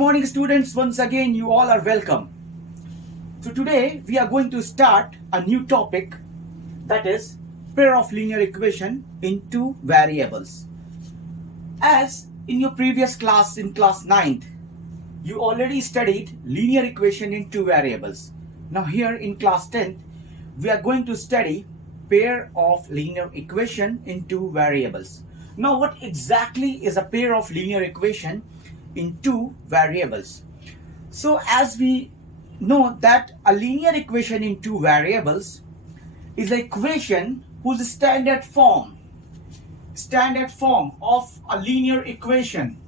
morning students, once again you all are welcome. So today we are going to start a new topic, that is pair of linear equation in two variables. As in your previous class, in class 9th, you already studied linear equation in two variables. Now here in class 10th we are going to study pair of linear equation in two variables. Now what exactly is a pair of linear equation in two variables? So as we know that a linear equation in two variables is an equation whose standard form of a linear equation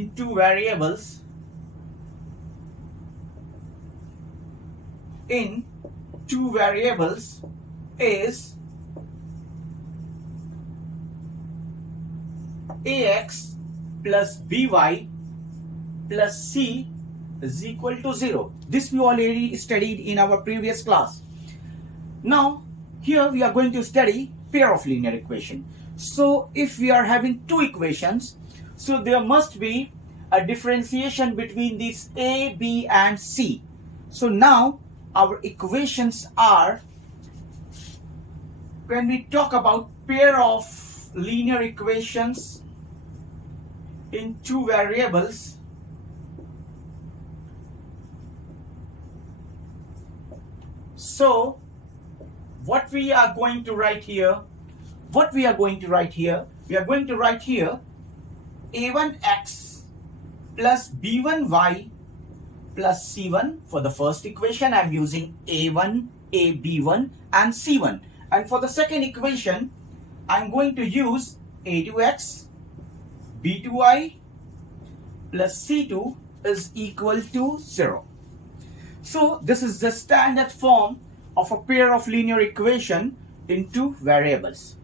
in two variables is ax plus by plus c is equal to 0. This we already studied in our previous class. Now here we are going to study pair of linear equation. So if we are having two equations, so there must be a differentiation between these a, b and c. So now our equations are, when we talk about pair of linear equations in two variables, so what we are going to write here, we are going to write here a1x plus b1y plus c1. For the first equation I am using a1, ab1 and c1, and for the second equation I am going to use a2x b2y plus c2 is equal to 0. So this is the standard form of a pair of linear equation in two variables.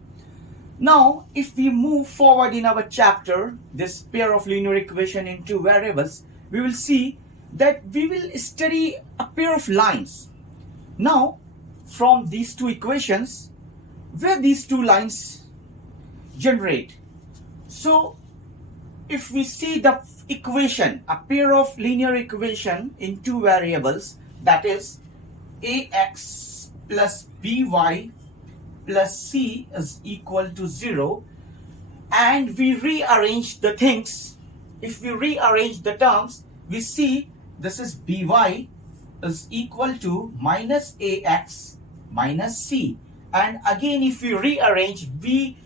Now if we move forward in our chapter, this pair of linear equation in two variables, we will see that we will study a pair of lines. Now from these two equations, where these two lines generate. So if we see the equation, a pair of linear equation in two variables, that is ax plus by plus c is equal to 0, and we rearrange the things. If we rearrange the terms, we see this is by is equal to minus ax minus c, and again if we rearrange, we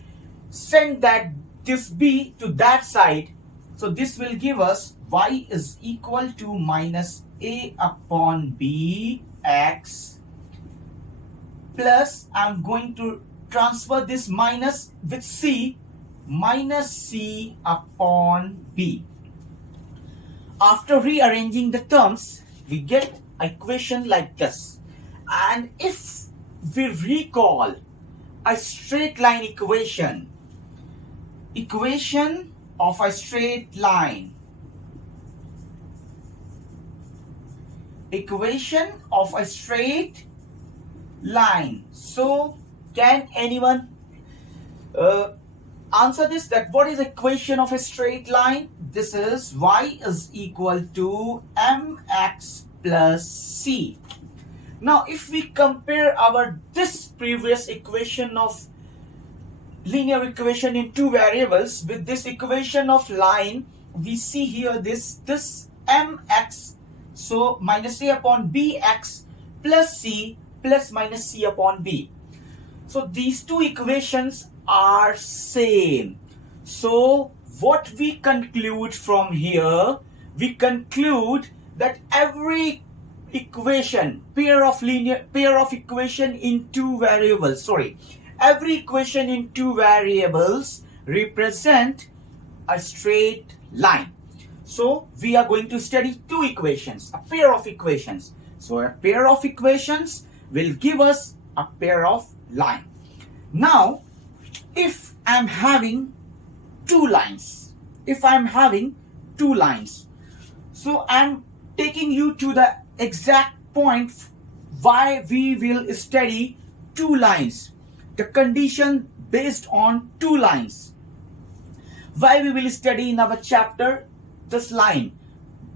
send this b to that side, so this will give us y is equal to minus a upon b x plus, I'm going to transfer this minus with c, minus c upon b. After rearranging the terms, we get an equation like this. And if we recall a straight line equation of a straight line, so can anyone answer this, that what is equation of a straight line? This is y is equal to mx plus c. Now if we compare this previous equation of linear equation in two variables with this equation of line, we see here this mx, so minus a upon bx plus c plus minus c upon b. So these two equations are same. So what we conclude from here, we conclude that every equation, pair of equation in two variables, every equation in two variables represent a straight line. So we are going to study two equations, a pair of equations. So a pair of equations will give us a pair of line. Now if I'm having two lines, so I'm taking you to the exact point why we will study two lines. The condition based on two lines. Why we will study in our chapter this line?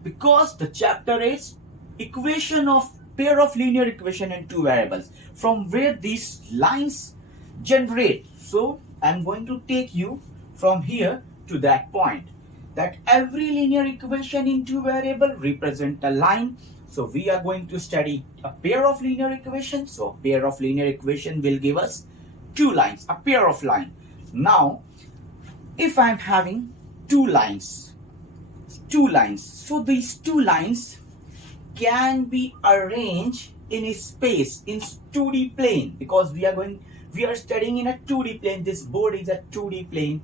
Because the chapter is equation of pair of linear equation in two variables, from where these lines generate. So I'm going to take you from here to that point, that every linear equation in two variable represent a line. So we are going to study a pair of linear equations. So a pair of linear equation will give us two lines, a pair of line. Now if I'm having two lines, so these two lines can be arranged in a space in 2D plane, because we are studying in a 2D plane. This board is a 2D plane.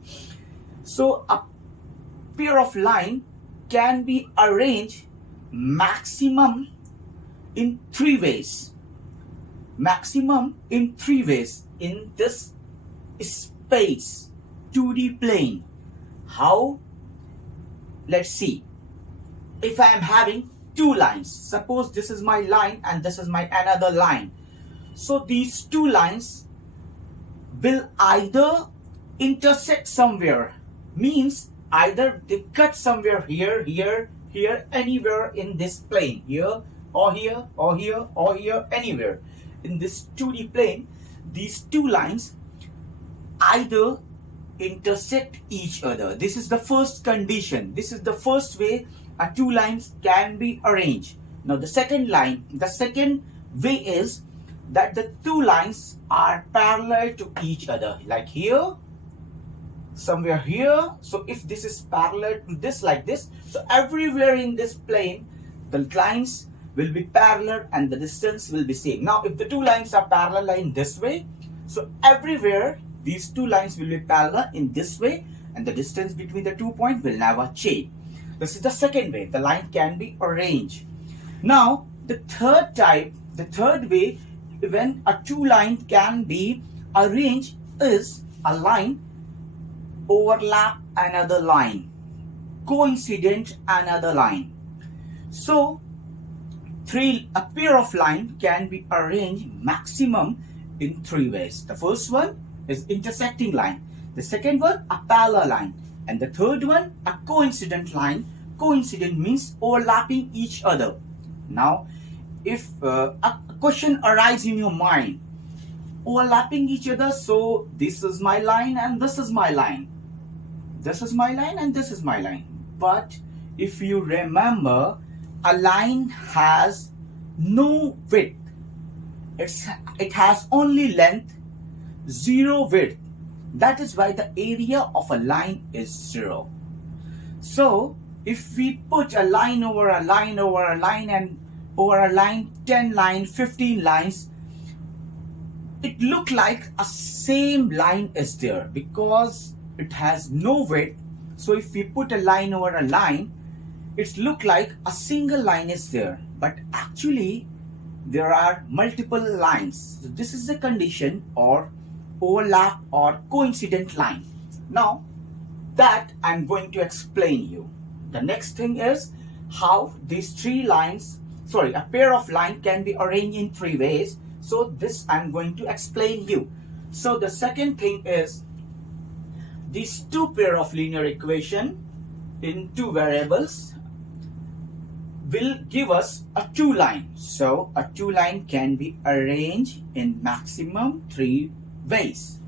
So a pair of line can be arranged maximum in three ways. Maximum in three ways in this space 2D plane. How? Let's see. If I am having two lines, suppose this is my line and this is my another line. So these two lines will either intersect somewhere, means either they cut somewhere here, here, here, anywhere in this plane, here or here or here or here, anywhere in this 2D plane. These two lines either intersect each other. This is the first condition. This is the first way two lines can be arranged. Now the second way is that the two lines are parallel to each other, like here, somewhere here. So if this is parallel to this, like this, so everywhere in this plane the lines will be parallel and the distance will be same. Now if the two lines are parallel in this way, so everywhere these two lines will be parallel in this way, and the distance between the 2 points will never change. This is the second way the line can be arranged. Now the third way when a two line can be arranged is a line overlap another line, coincident another line. So a pair of line can be arranged maximum in three ways. The first one is intersecting line, the second one a parallel line, and the third one a coincident line. Coincident means overlapping each other. Now if a question arises in your mind, overlapping each other, so this is my line and this is my line, this is my line and this is my line. But if you remember, a line has no width, it has only length, zero width. That is why the area of a line is 0. So if we put a line over a line over a line and over a line, 10 lines, 15 lines, it look like a same line is there because it has no width. So if we put a line over a line, it look like a single line is there, but actually there are multiple lines. So this is the condition or overlap or coincident line. Now that I'm going to explain you. The next thing is how these a pair of line can be arranged in three ways. So this I'm going to explain you. So the second thing is these two pair of linear equation in two variables will give us a two line. So a two line can be arranged in maximum three ways.